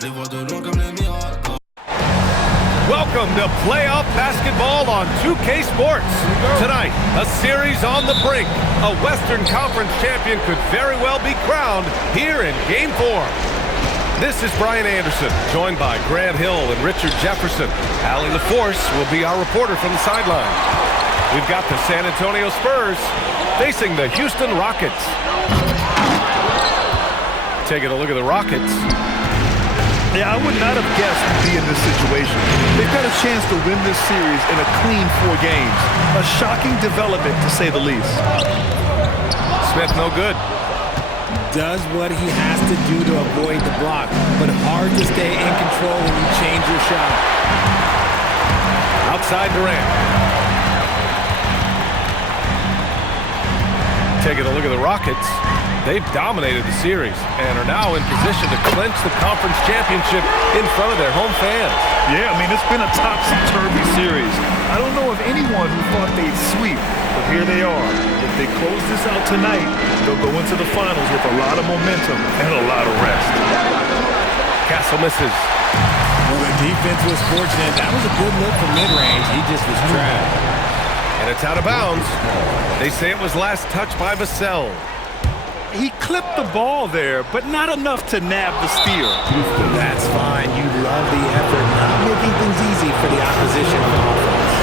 Welcome to playoff basketball on 2K Sports. Tonight, a series on the brink. A Western Conference champion could very well be crowned here in Game 4. This is Brian Anderson, joined by Grant Hill and Richard Jefferson. Allie LaForce will be our reporter from the sideline. We've got the San Antonio Spurs facing the Houston Rockets. Taking a look at the Rockets. Yeah, I would not have guessed to be in this situation. They've got a chance to win this series in a clean 4 games. A shocking development, to say the least. Smith, no good. Does what he has to do to avoid the block, but hard to stay in control when you change your shot. Outside Durant. Taking a look at the Rockets. They've dominated the series and are now in position to clinch the conference championship in front of their home fans. Yeah, I mean, it's been a topsy-turvy series. I don't know of anyone who thought they'd sweep, but here they are. If they close this out tonight, they'll go into the finals with a lot of momentum and a lot of rest. Castle misses. Well, the defense was fortunate. That was a good look from mid-range. He just was trapped. And it's out of bounds. They say it was last touched by Vassell. He clipped the ball there, but not enough to nab the steal. That's fine. You love the effort, not making things easy for the opposition on offense.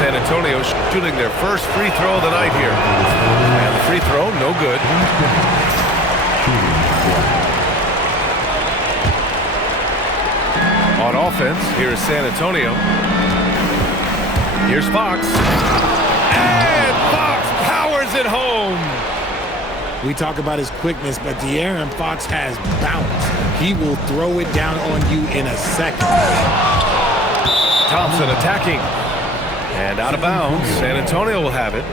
San Antonio shooting their first free throw of the night here. And the free throw, no good. On offense, here is San Antonio. Here's Fox. And Fox powers it home. We talk about his quickness, but De'Aaron Fox has bounce. He will throw it down on you in a second. Thompson attacking. And out of bounds. San Antonio will have it.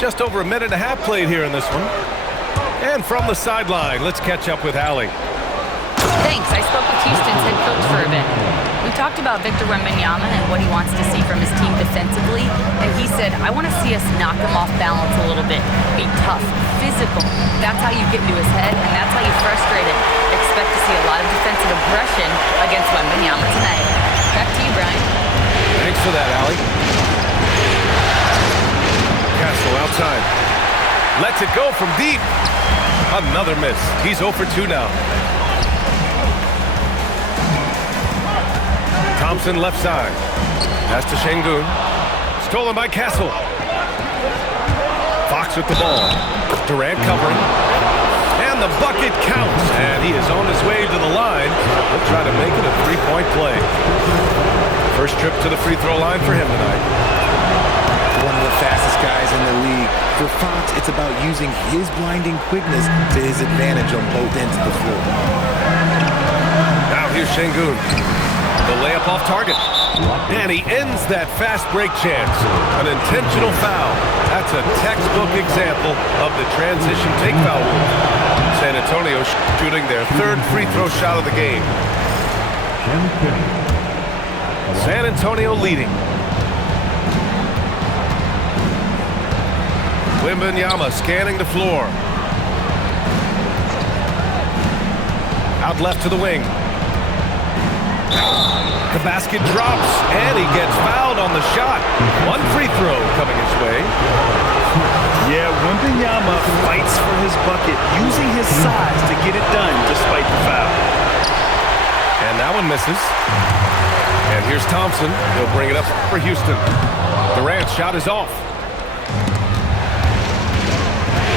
Just over a minute and a half played here in this one. And from the sideline, let's catch up with Allie. Thanks. I spoke with Houston's head coach for a bit. We talked about Victor Wembanyama and what he wants to see from his team defensively, and he said, I want to see us knock him off balance a little bit, be tough, physical. That's how you get into his head, and that's how you frustrate him. Expect to see a lot of defensive aggression against Wembanyama tonight. Back to you, Brian. Thanks for that, Allie. Castle outside. Lets it go from deep. Another miss. He's 0 for 2 now. Thompson left side. Pass to Şengün. Stolen by Castle. Fox with the ball. Durant covering. And the bucket counts. And he is on his way to the line. He'll try to make it a 3-point play. First trip to the free throw line for him tonight. One of the fastest guys in the league. For Fox, it's about using his blinding quickness to his advantage on both ends of the floor. Now here's Şengün. The layup off target. And he ends that fast break chance. An intentional foul. That's a textbook example of the transition take foul rule. San Antonio shooting their 3rd free throw shot of the game. San Antonio leading. Wembanyama scanning the floor. Out left to the wing. The basket drops, and he gets fouled on the shot. 1 free throw coming his way. Yeah, Wembanyama fights for his bucket, using his size to get it done despite the foul. And that one misses. And here's Thompson. He'll bring it up for Houston. Durant's shot is off.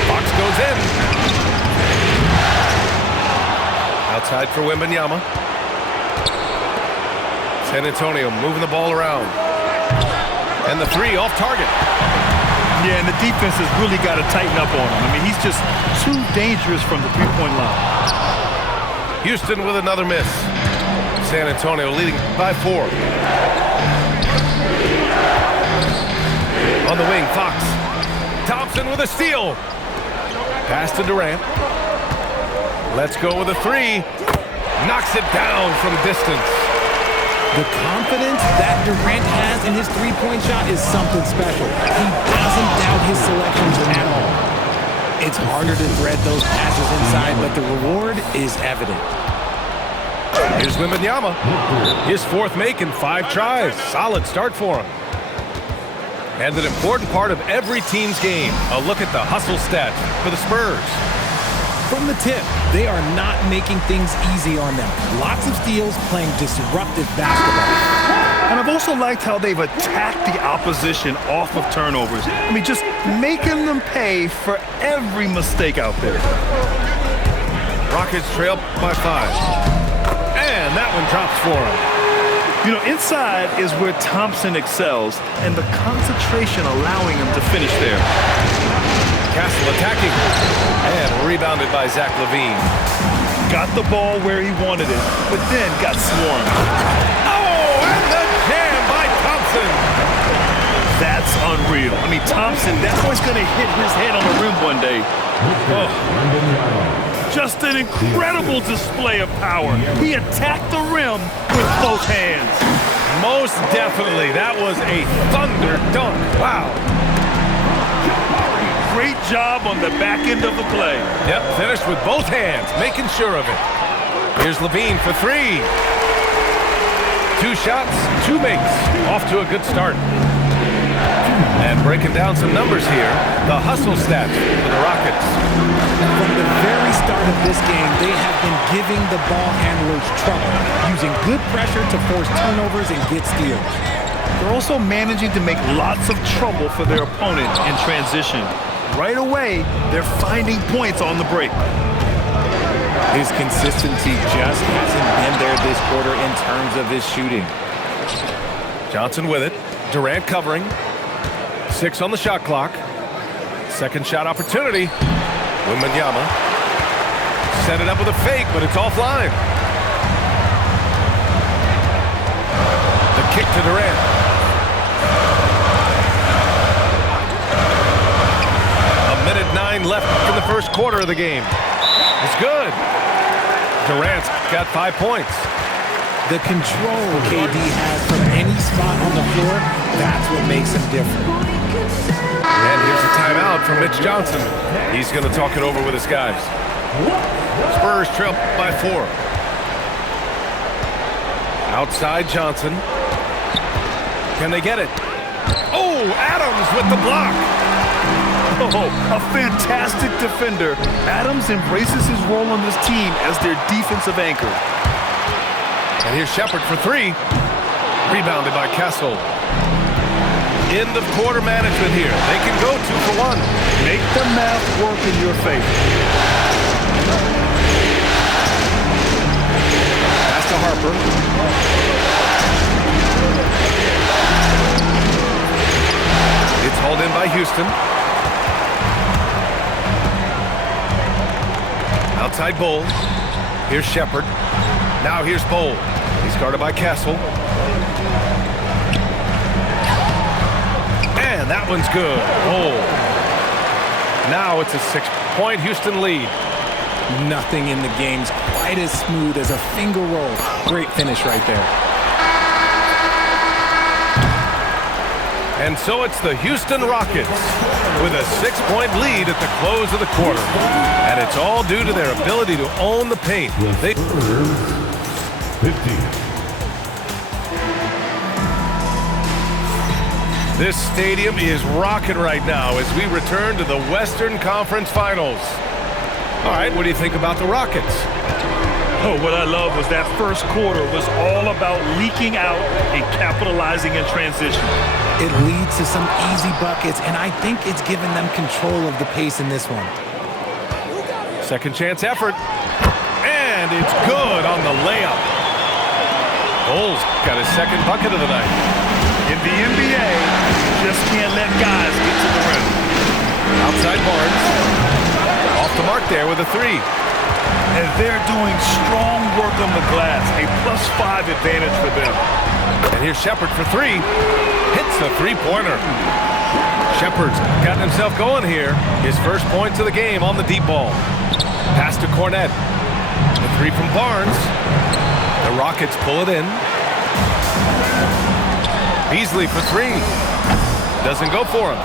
Fox goes in. Outside for Wembanyama. San Antonio moving the ball around. And the 3 off target. Yeah, and the defense has really got to tighten up on him. I mean, he's just too dangerous from the three-point line. Houston with another miss. San Antonio leading by 4. On the wing, Fox. Thompson with a steal. Pass to Durant. Let's go with a 3. Knocks it down from distance. The confidence that Durant has in his three-point shot is something special. He doesn't doubt his selections at all. It's harder to thread those passes inside, but the reward is evident. Here's Wembanyama. His fourth make in 5 tries. Solid start for him. And an important part of every team's game, a look at the hustle stats for the Spurs. From the tip, they are not making things easy on them. Lots of steals, playing disruptive basketball. And I've also liked how they've attacked the opposition off of turnovers. I mean, just making them pay for every mistake out there. Rockets trail by 5. And that one drops for him. You know, inside is where Thompson excels, and the concentration allowing him to finish there. Castle attacking. And rebounded by Zach LaVine. Got the ball where he wanted it, but then got swarmed. Oh, and the jam by Thompson. That's unreal. I mean, Thompson, that boy's going to hit his head on the rim one day. Oh. Just an incredible display of power. He attacked the rim with both hands. Most definitely. That was a thunder dunk. Wow. Great job on the back end of the play. Yep, finished with both hands, making sure of it. Here's LaVine for 3. 2 shots, 2 makes. Off to a good start. And breaking down some numbers here, the hustle stats for the Rockets. From the very start of this game, they have been giving the ball handlers trouble, using good pressure to force turnovers and get steals. They're also managing to make lots of trouble for their opponent in transition. Right away, they're finding points on the break. His consistency just hasn't been there this quarter in terms of his shooting. Johnson with it. Durant covering. 6 on the shot clock. Second shot opportunity. Wembanyama set it up with a fake, but it's offline. The kick to Durant. A minute 9 left in the first quarter of the game. It's good. Durant's got 5 points. The control KD has from any spot on the floor, that's what makes him different. And here's a timeout from Mitch Johnson. He's going to talk it over with his guys. Spurs trail by 4. Outside Johnson. Can they get it? Oh, Adams with the block. Oh, a fantastic defender. Adams embraces his role on this team as their defensive anchor. And here's Shepard for 3. Rebounded by Castle. End of quarter management here. They can go 2 for 1. Make the math work in your favor. Pass to Harper. It's hauled in by Houston. Outside Bull. Here's Shepard. Now here's Bull. He's guarded by Castle. And that one's good. Bull. Now it's a 6-point Houston lead. Nothing in the game's quite as smooth as a finger roll. Great finish right there. And so it's the Houston Rockets with a 6-point lead at the close of the quarter. And it's all due to their ability to own the paint. They 50. This stadium is rocking right now as we return to the Western Conference Finals. All right, what do you think about the Rockets? Oh, what I love was that first quarter was all about leaking out and capitalizing in transition. It leads to some easy buckets, and I think it's given them control of the pace in this one. Second chance effort. And it's good on the layup. Bull's got his second bucket of the night. In the NBA, you just can't let guys get to the rim. Outside Barnes. Off the mark there with a 3. And they're doing strong work on the glass. A +5 advantage for them. And here's Shepard for 3. Hits the 3-pointer. Shepard's gotten himself going here. His first points of the game on the deep ball. Pass to Cornette. The 3 from Barnes. The Rockets pull it in. Beasley for 3. Doesn't go for him.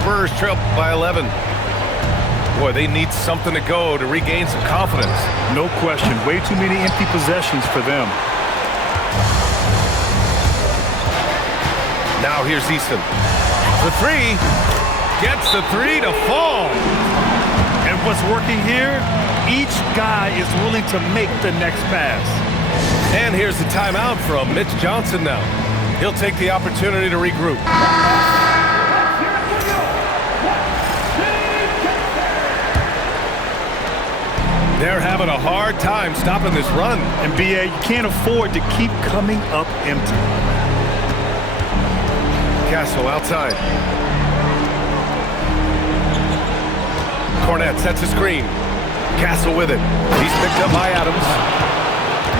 Spurs trail by 11. Boy, they need something to go to regain some confidence. No question. Way too many empty possessions for them. Now here's Easton. The three. Gets the three to fall. And what's working here? Each guy is willing to make the next pass. And here's the timeout from Mitch Johnson now. He'll take the opportunity to regroup. They're having a hard time stopping this run. And B.A., you can't afford to keep coming up empty. Castle outside. Cornette sets a screen. Castle with it. He's picked up by Adams.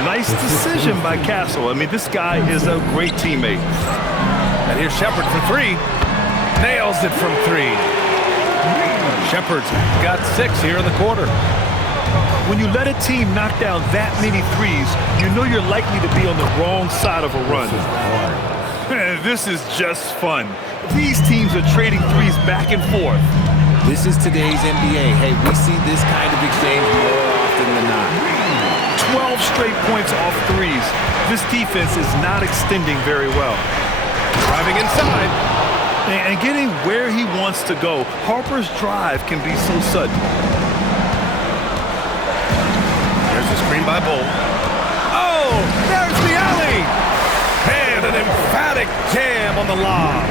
Nice decision by Castle. I mean, this guy is a great teammate. And here's Shepard for three. Nails it from three. Shepard's got 6 here in the quarter. When you let a team knock down that many threes, you know you're likely to be on the wrong side of a run. This is just fun. These teams are trading threes back and forth. This is today's NBA. Hey, we see this kind of exchange more often than not. 12 straight points off threes. This defense is not extending very well. Driving inside. And getting where he wants to go. Harper's drive can be so sudden. There's a screen by Bull. Oh, there's the alley. And an emphatic jam on the lob.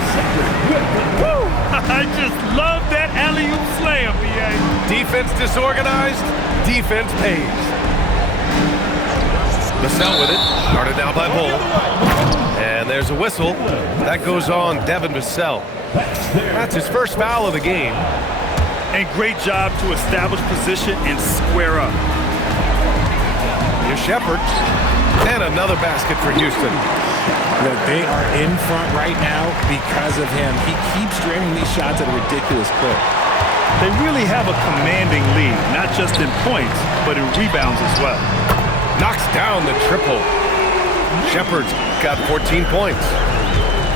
Woo! I just love that alley-oop slam, B.A. Defense disorganized, defense pays. Vassell with it, guarded now by Bull. And there's a whistle. That goes on Devin Vassell. That's his first foul of the game. And great job to establish position and square up. Here's Shepard. And another basket for Houston. Look, they are in front right now because of him. He keeps draining these shots at a ridiculous clip. They really have a commanding lead, not just in points, but in rebounds as well. Knocks down the triple. Shepard's got 14 points.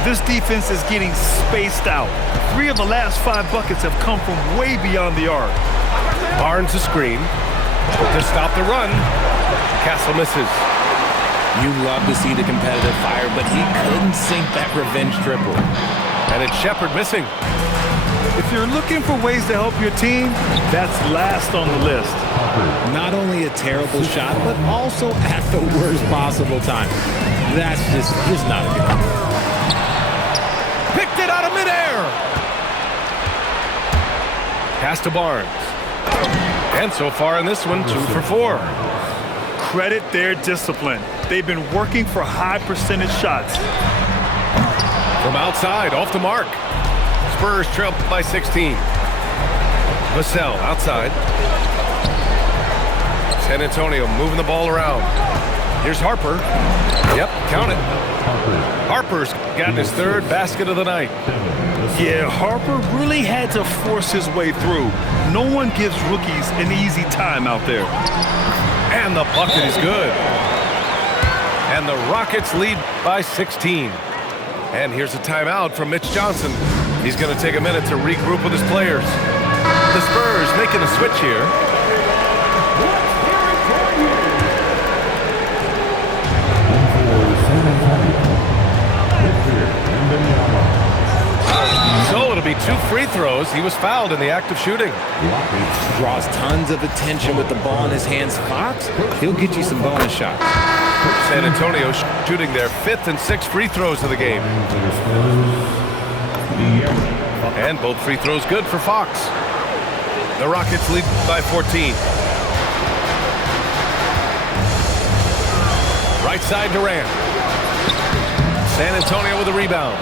This defense is getting spaced out. 3 of the last 5 buckets have come from way beyond the arc. Barnes a screen to stop the run. Castle misses. You love to see the competitive fire, but he couldn't sink that revenge triple. And it's Shepard missing. If you're looking for ways to help your team, that's last on the list. Not only a terrible shot, but also at the worst possible time. That's just not a good idea. Picked it out of midair. Pass to Barnes. And so far in this one, 2 for 4. Credit their discipline. They've been working for high percentage shots. From outside, off the mark. Spurs trail by 16. Vassell outside. San Antonio moving the ball around. Here's Harper. Yep, count it. Harper's gotten his 3rd basket of the night. Yeah, Harper really had to force his way through. No one gives rookies an easy time out there. And the bucket is good. And the Rockets lead by 16. And here's a timeout from Mitch Johnson. He's going to take a minute to regroup with his players. The Spurs making a switch here. So it'll be 2 free throws. He was fouled in the act of shooting. Draws tons of attention with the ball in his hands. Fox, he'll get you some bonus shots. San Antonio shooting their 5th and 6th free throws of the game. And both free throws good for Fox. The Rockets lead by 14. Right side Durant. San Antonio with a rebound.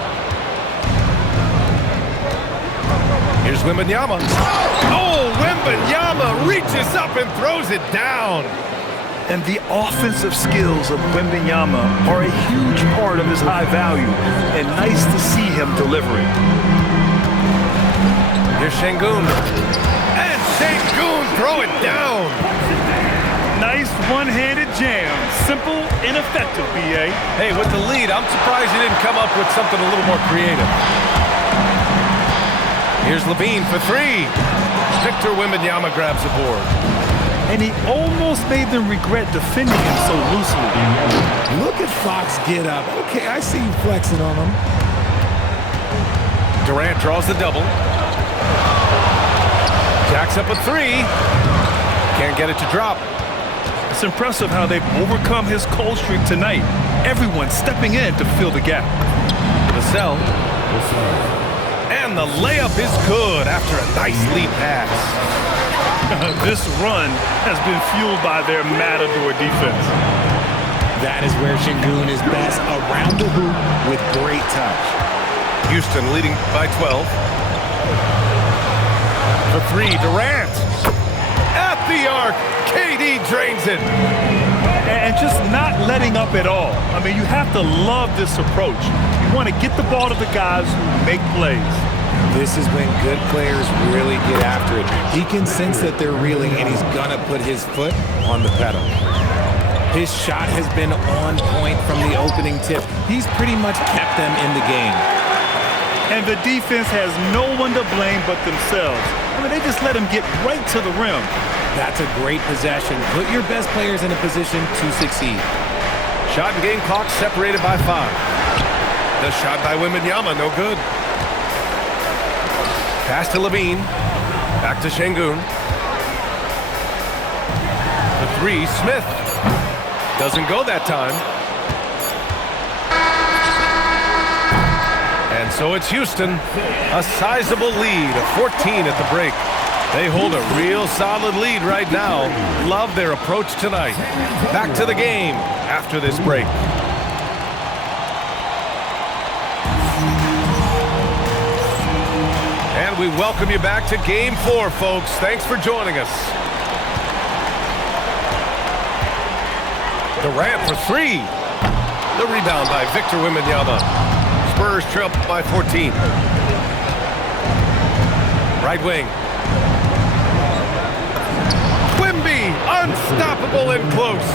Here's Wembanyama. Oh, Wembanyama reaches up and throws it down. And the offensive skills of Wembanyama are a huge part of his high value, and nice to see him delivering. Here's Şengün. And Şengün throw it down. Nice one-handed jam. Simple and effective, B.A. Hey, with the lead, I'm surprised he didn't come up with something a little more creative. Here's Levine for 3. Victor Wembanyama grabs the board. And he almost made them regret defending him so loosely. Look at Fox get up. Okay, I see you flexing on him. Durant draws the double. Jacks up a three. Can't get it to drop. It's impressive how they've overcome his cold streak tonight. Everyone stepping in to fill the gap. Vassell. And the layup is good after a nice lead pass. This run has been fueled by their matador defense. That is where Şengün is best, around the hoop with great touch. Houston leading by 12. For three, Durant. At the arc, KD drains it. And just not letting up at all. I mean, you have to love this approach. You want to get the ball to the guys who make plays. This is when good players really get after it. He can sense that they're reeling, and he's going to put his foot on the pedal. His shot has been on point from the opening tip. He's pretty much kept them in the game. And the defense has no one to blame but themselves. I mean, they just let him get right to the rim. That's a great possession. Put your best players in a position to succeed. Shot and game clock separated by 5. The shot by Wembanyama, no good. Pass to Levine. Back to Şengün. The three, Smith. Doesn't go that time. And so it's Houston. A sizable lead, a 14 at the break. They hold a real solid lead right now. Love their approach tonight. Back to the game after this break. And we welcome you back to Game 4, folks. Thanks for joining us. Durant for three. The rebound by Victor Wembanyama. Spurs trail by 14. Right wing. Wemby, unstoppable and close.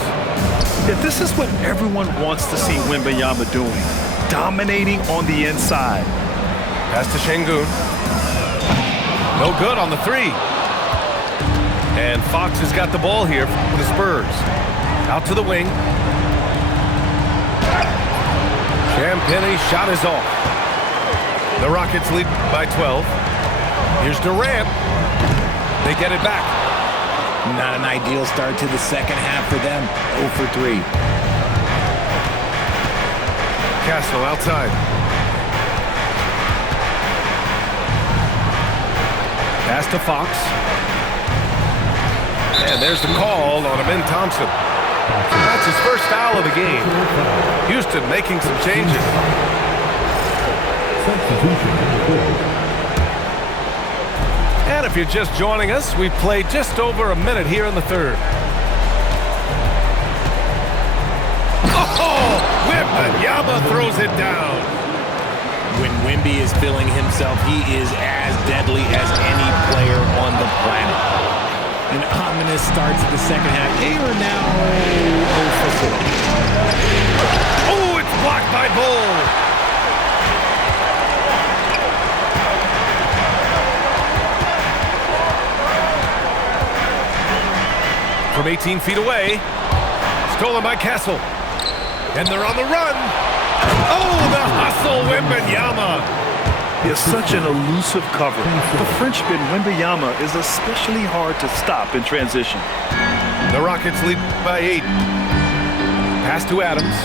Yeah, this is what everyone wants to see Wembanyama doing. Dominating on the inside. Pass to Şengün. No good on the three. And Fox has got the ball here for the Spurs. Out to the wing. Champagne's shot is off. The Rockets lead by 12. Here's Durant. They get it back. Not an ideal start to the second half for them. 0 for 3. Castle outside. Pass to Fox. And there's the call on Amin Thompson. That's his first foul of the game. Houston making some changes. And if you're just joining us, we've played just over a minute here in the third. Oh! Wembanyama throws it down. When Wemby is feeling himself, he is as deadly as any player on the planet. An ominous start to the second half. They are now 0 for 4. Oh, it's blocked by Bull. From 18 feet away. Stolen by Castle. And they're on the run. Oh, the hustle, Wembanyama. He has such an elusive cover. The Frenchman Wembanyama is especially hard to stop in transition. The Rockets lead by 8. Pass to Adams.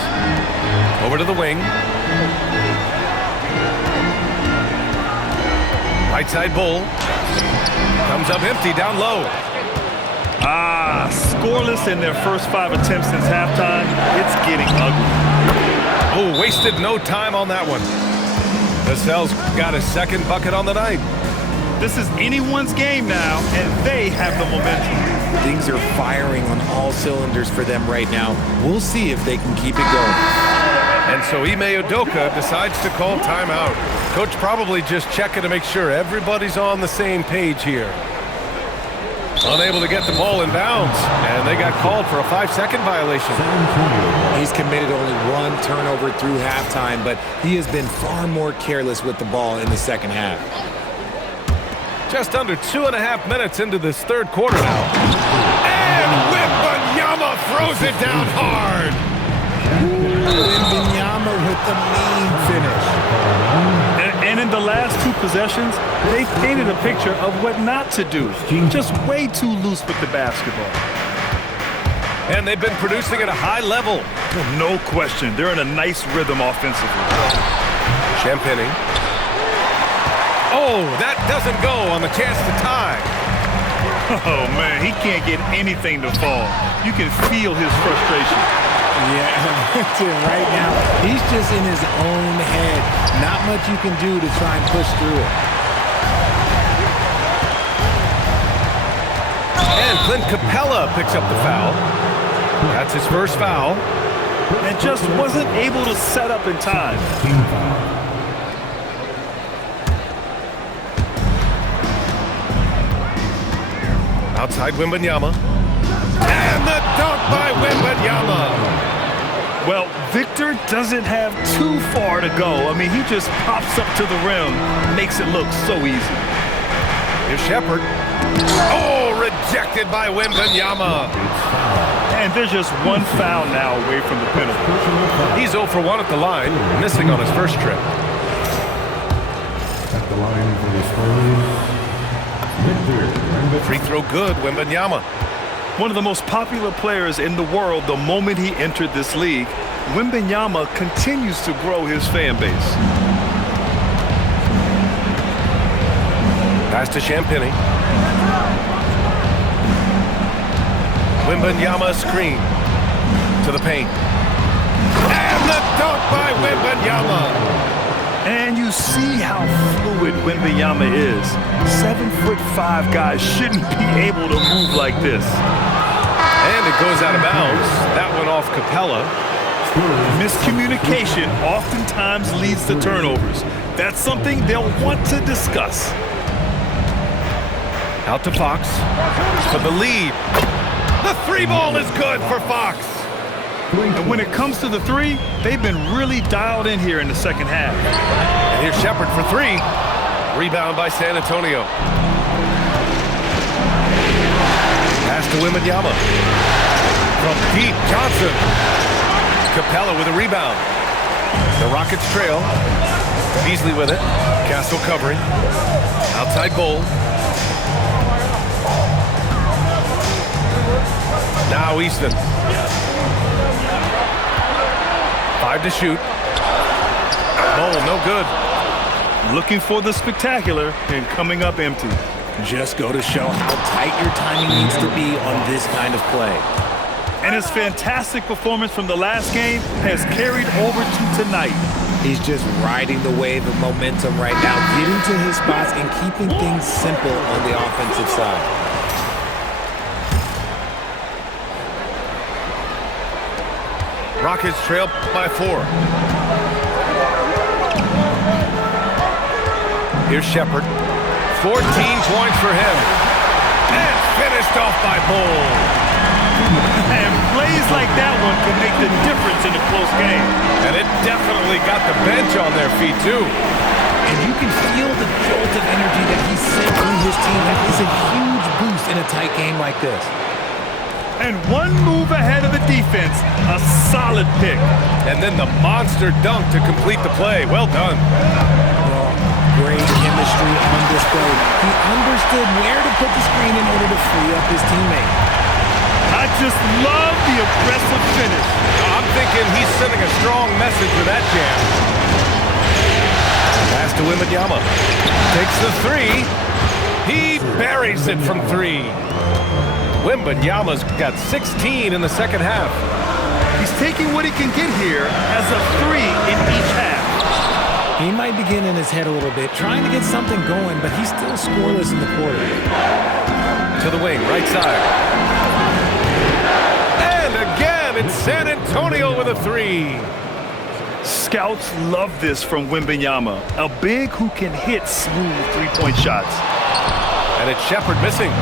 Over to the wing. Right side Bull. Comes up empty down low. Scoreless in their first 5 attempts since halftime. It's getting ugly. Oh, wasted no time on that one. Vassell's got his second bucket on the night. This is anyone's game now, and they have the momentum. Things are firing on all cylinders for them right now. We'll see if they can keep it going. And so Ime Udoka decides to call timeout. Coach probably just checking to make sure everybody's on the same page here. Unable to get the ball in bounds, and they got called for a 5-second violation. He's committed only 1 turnover through halftime, but he has been far more careless with the ball in the second half. Just under 2.5 minutes into this third quarter now. And Wembanyama throws it down hard. Wembanyama with the mean finish. And in the last two possessions, they painted a picture of what not to do. Just way too loose with the basketball. And they've been producing at a high level. No question. They're in a nice rhythm offensively. Champagny. Oh, that doesn't go on the chance to tie. Oh, man, he can't get anything to fall. You can feel his frustration. Yeah, right now, he's just in his own head. Not much you can do to try and push through it. And Clint Capella picks up the foul. That's his first foul. And just wasn't able to set up in time. Outside Wembanyama. And the dunk by Wembanyama. Well, Victor doesn't have too far to go. I mean, he just pops up to the rim, makes it look so easy. Here's Shepherd. Oh, rejected by Wembanyama. And there's just one foul now away from the penalty. He's 0 for 1 at the line, missing on his first trip. At the line for the Spurs, Victor. Free throw good, Wembanyama. One of the most popular players in the world the moment he entered this league, Wembanyama continues to grow his fan base. Pass to Champagny. Wembanyama screen to the paint. And the dunk by Wembanyama. And you see how fluid Wembanyama is. 7'5" guys shouldn't be able to move like this. And it goes out of bounds. That went off Capella. Miscommunication oftentimes leads to turnovers. That's something they'll want to discuss. Out to Fox for the lead. The three ball is good for Fox. And when it comes to the three, they've been really dialed in here in the second half. And here's Shepherd for three. Rebound by San Antonio. Pass to Wembanyama. From deep, Johnson. Capella with a rebound. The Rockets trail. Beasley with it. Castle covering. Outside goal. Now Easton. 5 to shoot. Oh, no good. Looking for the spectacular and coming up empty. Just go to show how tight your timing needs to be on this kind of play. And his fantastic performance from the last game has carried over to tonight. He's just riding the wave of momentum right now, getting to his spots and keeping things simple on the offensive side. Rockets trail by 4. Here's Shepherd. 14 points for him. And finished off by Bull. And plays like that one can make the difference in a close game. And it definitely got the bench on their feet, too. And you can feel the jolt of energy that he sent through his team. That is a huge boost in a tight game like this. And one move ahead of the defense, a solid pick. And then the monster dunk to complete the play. Well done. Well, great chemistry on display. He understood where to put the screen in order to free up his teammate. I just love the aggressive finish. I'm thinking he's sending a strong message with that jam. Pass to Wembanyama. Takes the three. He buries it from 3. Wembanyama's got 16 in the second half. He's taking what he can get here as a 3 in each half. He might be getting in his head a little bit, trying to get something going, but he's still scoreless in the quarter. To the wing, right side. And again, it's San Antonio with a 3. Scouts love this from Wembanyama, a big who can hit smooth three-point shots. And it's Shepherd missing.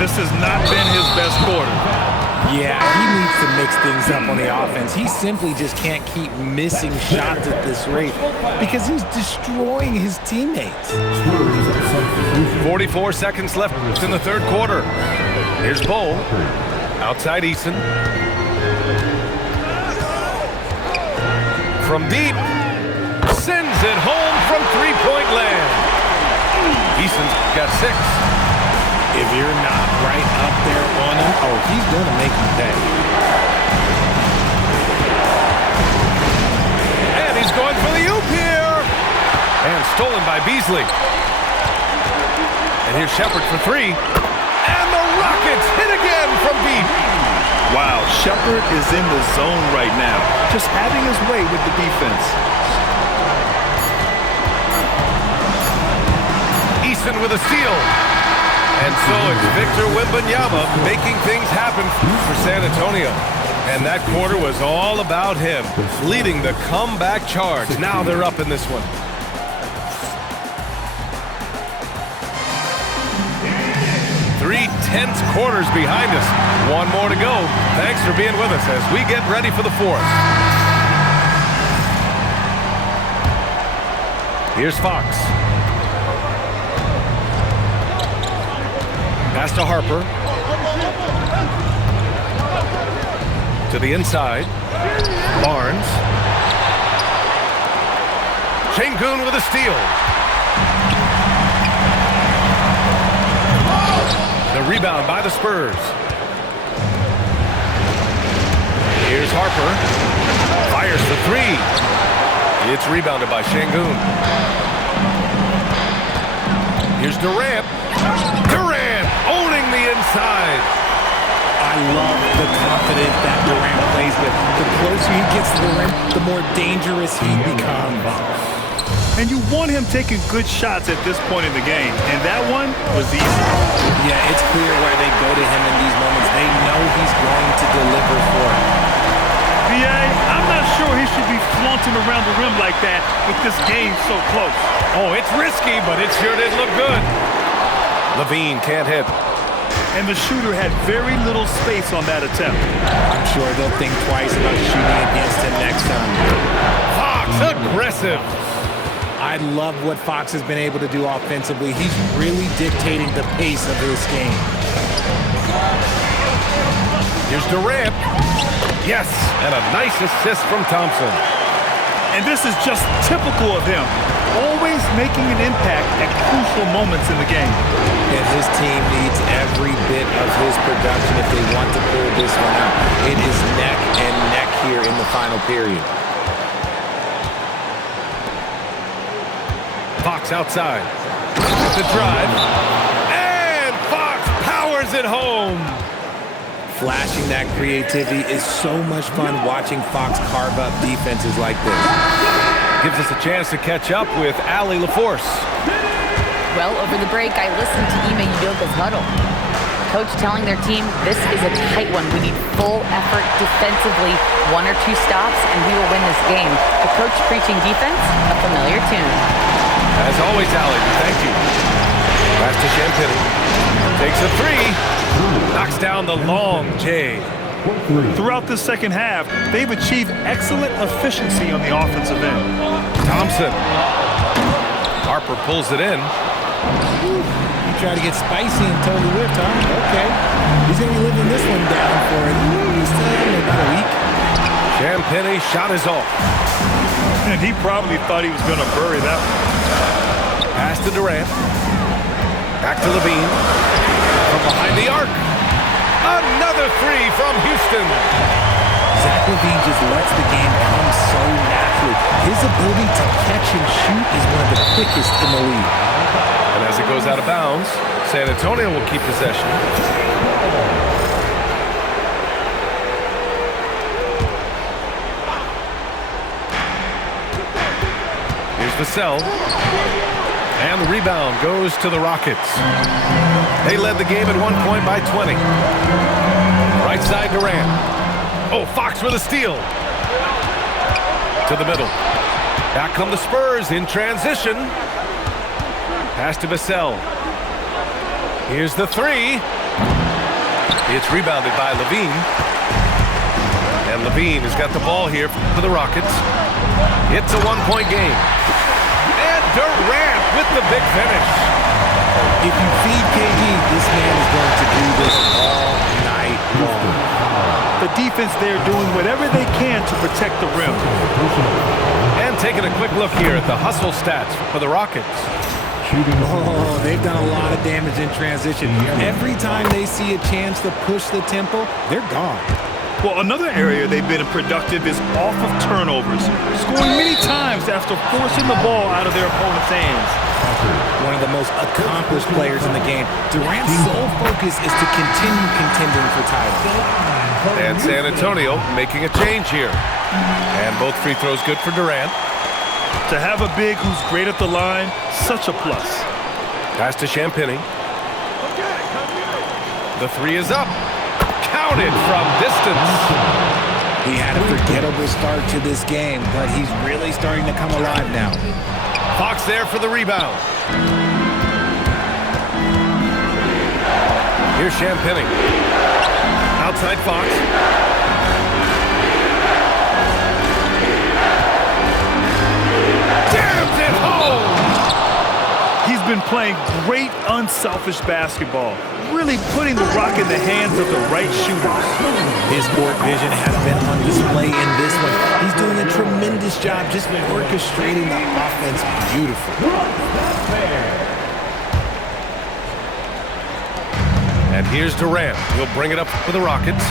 This has not been his best quarter. Yeah, he needs to mix things up on the offense. He simply just can't keep missing shots at this rate because he's destroying his teammates. 44 seconds left in the third quarter. Here's Bowl. Outside Eason. From deep. Sends it home from three-point land. Eason's got 6. If you're not right up there on him, oh, he's going to make you pay. And he's going for the oop here. And stolen by Beasley. And here's Shepard for 3. And the Rockets hit again from deep. Wow, Shepard is in the zone right now, just having his way with the defense. Eason with a steal. And so it's Victor Wembanyama making things happen for San Antonio. And that quarter was all about him, leading the comeback charge. Now they're up in this one. Three tense quarters behind us. One more to go. Thanks for being with us as we get ready for the fourth. Here's Fox. Pass to Harper. To the inside. Barnes. Şengün with a steal. The rebound by the Spurs. Here's Harper. Fires the 3. It's rebounded by Şengün. Here's Durant. Durant owning the inside. I love the confidence that Durant plays with. The closer he gets to the rim, the more dangerous he becomes. And you want him taking good shots at this point in the game, and that one was easy. Yeah, it's clear why they go to him in these moments. They know he's going to deliver for him. B.A., I'm not sure he should be flaunting around the rim like that with this game so close. Oh, it's risky, but it sure did look good. Levine can't hit. And the shooter had very little space on that attempt. I'm sure they'll think twice about shooting against him next time. Fox, aggressive. I love what Fox has been able to do offensively. He's really dictating the pace of this game. Here's Durant. Yes, and a nice assist from Thompson. And this is just typical of him, always making an impact at crucial moments in the game. And his team needs every bit of his production if they want to pull this one out. It is neck and neck here in the final period. Fox outside. The drive. And Fox powers it home. Flashing that creativity is so much fun watching Fox carve up defenses like this. Gives us a chance to catch up with Allie LaForce. Well, over the break, I listened to Ime Udoka's huddle. Coach telling their team, this is a tight one. We need full effort defensively, 1 or 2 stops, and we will win this game. The coach preaching defense, a familiar tune. As always, Allie, thank you. Pass to Champagny. Takes a 3. Knocks down the long J. Throughout the second half, they've achieved excellent efficiency on the offensive end. Thompson. Harper pulls it in. You try to get spicy and totally whipped, huh? Okay. He's going to be living this one down for at least about a week. Champagny shot is off. And he probably thought he was going to bury that one. Pass to Durant. Back to Levine. From behind the arc. Another 3 from Houston. Zach LaVine just lets the game come so naturally. His ability to catch and shoot is one of the quickest in the league. And as it goes out of bounds, San Antonio will keep possession. Here's Vassell. And the rebound goes to the Rockets. They led the game at 1 point by 20. Right side Durant. Oh, Fox with a steal. To the middle. Back come the Spurs in transition. Pass to Vassell. Here's the 3. It's rebounded by Levine. And Levine has got the ball here for the Rockets. It's a 1 point game. And Durant with the big finish. If you feed KD, this man is going to do this all night long. The defense there doing whatever they can to protect the rim. And taking a quick look here at the hustle stats for the Rockets. Oh, they've done a lot of damage in transition. Every time they see a chance to push the tempo, they're gone. Well, another area they've been productive is off of turnovers, scoring many times after forcing the ball out of their opponent's hands. One of the most accomplished players in the game. Durant's sole focus is to continue contending for titles. And San Antonio making a change here. And both free throws good for Durant. To have a big who's great at the line, such a plus. Pass to Champagny. The three is up. Counted from distance. He had a forgettable start to this game, but he's really starting to come alive now. Fox there for the rebound. Here's Champagny. Outside Fox. Jams it home! He's been playing great, unselfish basketball, really putting the rock in the hands of the right shooters. His court vision has been on display in this one. He's doing a tremendous job just orchestrating the offense beautifully. And here's Durant. He'll bring it up for the Rockets.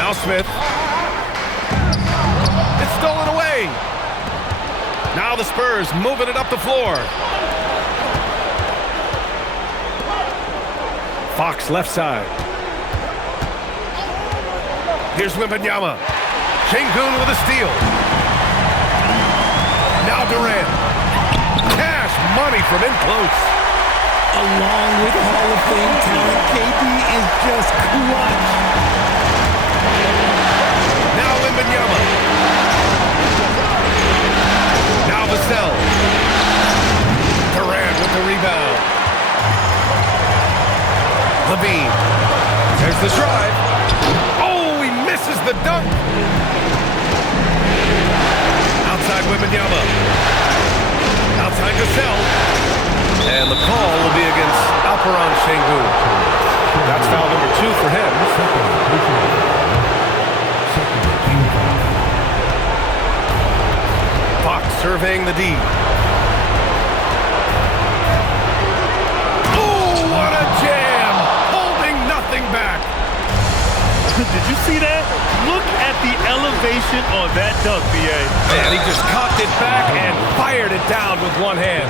Now Smith. It's stolen away. Now the Spurs moving it up the floor. Fox left side. Here's Wembanyama. Şengün with a steal. Now Durant. Cash money from in close. Along with Hall of Fame talent, KD is just clutch. Now Wembanyama. Now Vassell. Durant with the rebound. Levine. There's the drive. Oh, he misses the dunk. Outside Wembanyama. Outside Vassell. And the call will be against Alperen Şengün. That's foul number 2 for him. Fox surveying the D. Oh, what a jam! Holding nothing back. Did you see that? Look at the elevation on that dunk, B.A. And he just cocked it back and fired it down with one hand.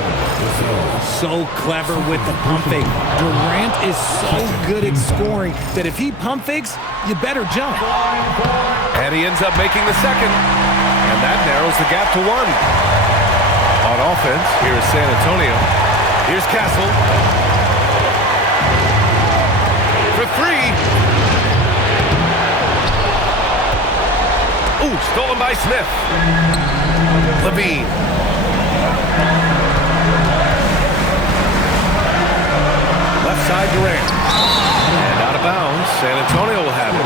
So clever with the pump fake. Durant is so good at scoring that if he pump fakes, you better jump. And he ends up making the second. And that narrows the gap to 1. On offense, here is San Antonio. Here's Castle. For 3. Ooh, stolen by Smith. Levine. Left side Durant. And out of bounds, San Antonio will have it.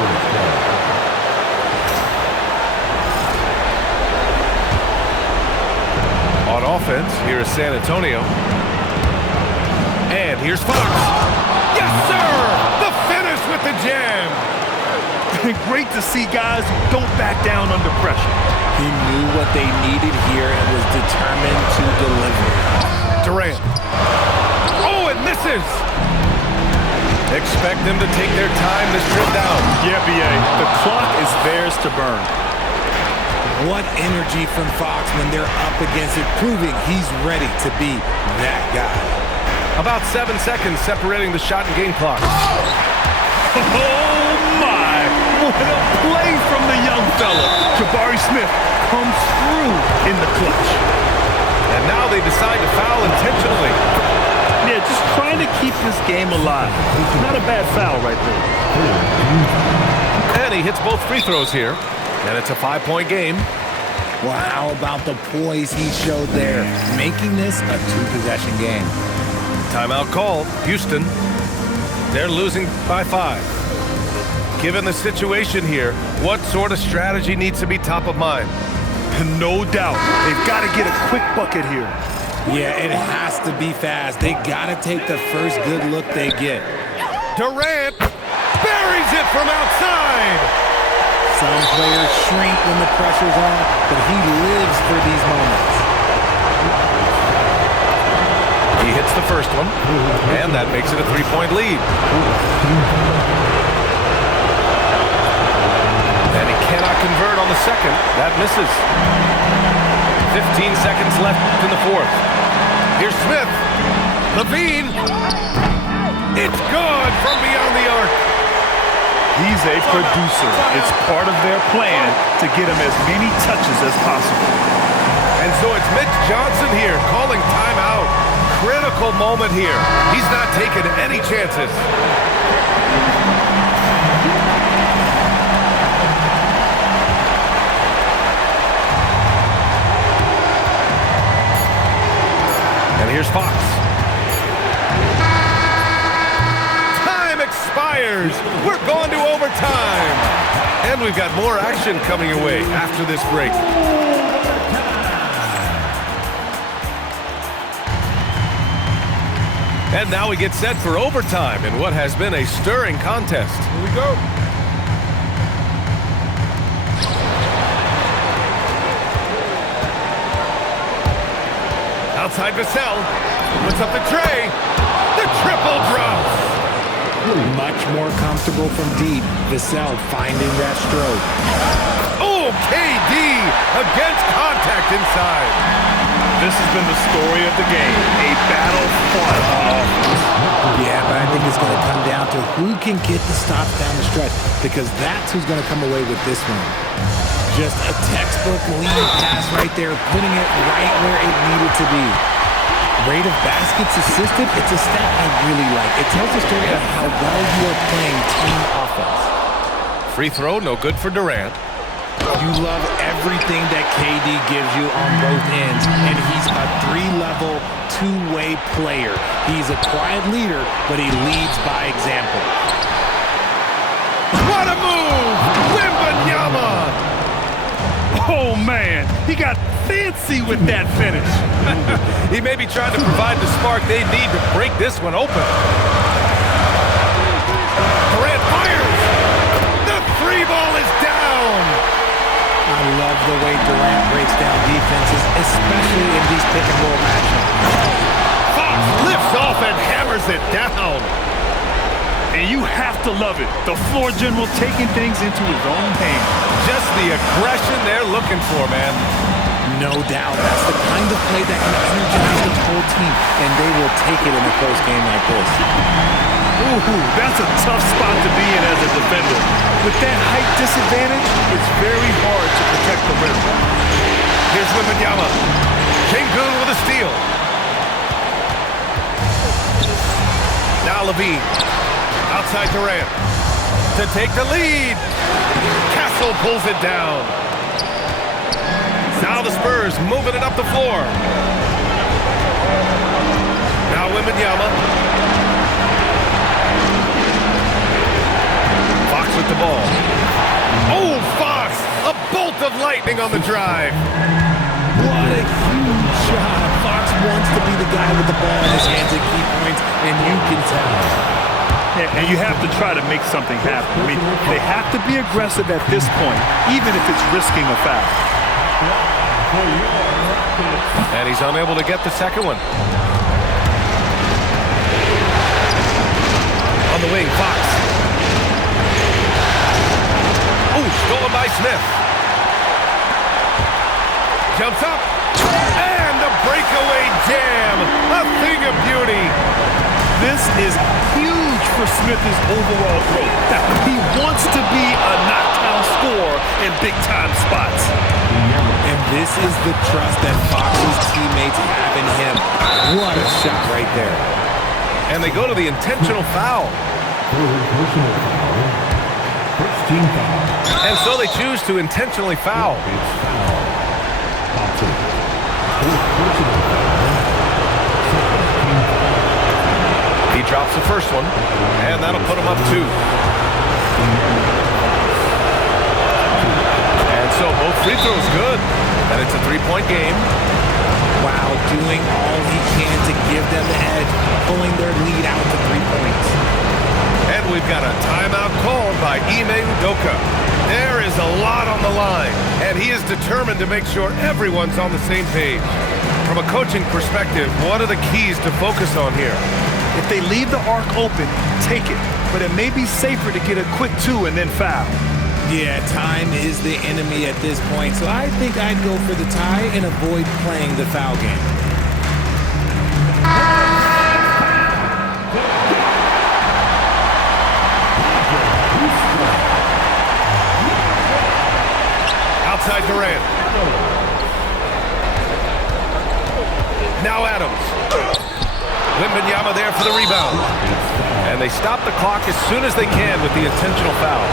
On offense, here is San Antonio. And here's Fox. Yes, sir! The finish with the jam. Great to see guys who don't back down under pressure. He knew what they needed here and was determined to deliver. Durant. Oh, it misses! Expect them to take their time this trip down. Yeah, B.A. The clock is theirs to burn. What energy from Fox when they're up against it, proving he's ready to be that guy. About 7 seconds separating the shot and game clock. Oh, my! What a play from the young fella. Jabari Smith comes through in the clutch. And now they decide to foul intentionally. Yeah, just trying to keep this game alive. Not a bad foul right there. And he hits both free throws here. And it's a 5-point game. Well, how about the poise he showed there, making this a 2-possession game. Timeout call. Houston. They're losing by 5. Given the situation here, what sort of strategy needs to be top of mind? No doubt. They've got to get a quick bucket here. Yeah, it has to be fast. They got to take the first good look they get. Durant buries it from outside. Some players shrink when the pressure's on, but he lives for these moments. He hits the first one, and that makes it a 3-point lead. And he cannot convert on the second. That misses. 15 seconds left in the fourth. Here's Smith. Levine. It's good from beyond the arc. He's a producer. It's part of their plan to get him as many touches as possible. And so it's Mitch Johnson here calling timeout. Critical moment here. He's not taking any chances. And here's Fox. Time expires. We're going to overtime. And we've got more action coming your way after this break. And now we get set for overtime in what has been a stirring contest. Here we go. Outside Vassell. Puts up the tray. The triple drops. Much more comfortable from deep. Vassell finding that stroke. Oh, KD against contact inside. This has been the story of the game. A battle fought on offense. Yeah, but I think it's going to come down to who can get the stops down the stretch, because that's who's going to come away with this one. Just a textbook lead pass right there, putting it right where it needed to be. Rate of baskets assisted, it's a stat I really like. It tells the story of how well you are playing team offense. Free throw, no good for Durant. You love everything that KD gives you on both ends, and he's a three-level, two-way player. He's a quiet leader, but he leads by example. What a move! Wembanyama! Oh, man. He got fancy with that finish. He may be trying to provide the spark they need to break this one open. Durant fires! The three ball is down! I love the way Durant breaks down defenses, especially in these pick-and-roll matchups. Fox lifts off and hammers it down. And you have to love it. The floor general taking things into his own hands. Just the aggression they're looking for, man. No doubt. That's the kind of play that can energize the whole team, and they will take it in a close game like this. Ooh, that's a tough spot to be in as a defender. With that height disadvantage, it's very hard to protect the rim. Here's Wembanyama. Sengun with a steal. Now Levine. Outside Durant. To take the lead. Castle pulls it down. Now the Spurs moving it up the floor. Now Wembanyama. Fox with the ball. Oh, Fox! A bolt of lightning on the drive. What a huge shot. Fox wants to be the guy with the ball in his hands at key points, and you can tell. Yeah, and you have to try to make something happen. I mean, they have to be aggressive at this point, even if it's risking a foul. And he's unable to get the second one. On the wing, Fox. Oh, stolen by Smith. Jumps up. And the breakaway jam. A thing of beauty. This is huge for Smith's overall growth. He wants to be a knockdown scorer in big-time spots. And this is the trust that Fox's teammates have in him. What a shot right there. And they go to the intentional foul. And so they choose to intentionally foul. He drops the first one, and that'll put him up 2. And so both free throws good, and it's a 3-point game. while doing all he can to give them the edge, pulling their lead out to 3 points. And we've got a timeout called by Ime Udoka. There is a lot on the line, and he is determined to make sure everyone's on the same page. From a coaching perspective, what are the keys to focus on here? If they leave the arc open, take it. But it may be safer to get a quick 2 and then foul. Yeah, time is the enemy at this point, so I think I'd go for the tie and avoid playing the foul game. Outside Durant. Now Adams. Wembanyama there for the rebound. And they stop the clock as soon as they can with the intentional foul.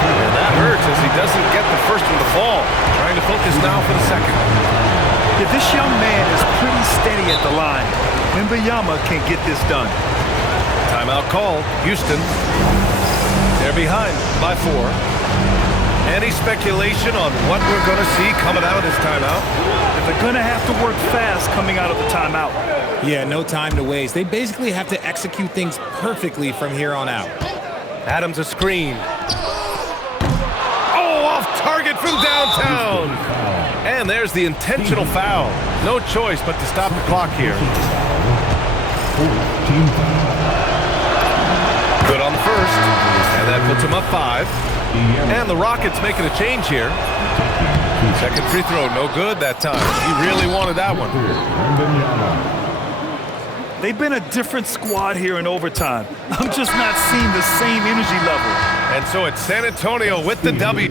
And that hurts as he doesn't get the first one to fall. Trying to focus now for the second. Yeah, this young man is pretty steady at the line. Wembanyama can get this done. Timeout called. Houston. They're behind by 4. Any speculation on what we're going to see coming out of this timeout? They're going to have to work fast coming out of the timeout. Yeah, no time to waste. They basically have to execute things perfectly from here on out. Adams a screen. Oh, off target from downtown. And there's the intentional foul. No choice but to stop the clock here. Good on the first. And that puts him up 5. And the Rockets making a change here. Second free throw, no good that time. He really wanted that one. They've been a different squad here in overtime. I'm just not seeing the same energy level. And so it's San Antonio with the W.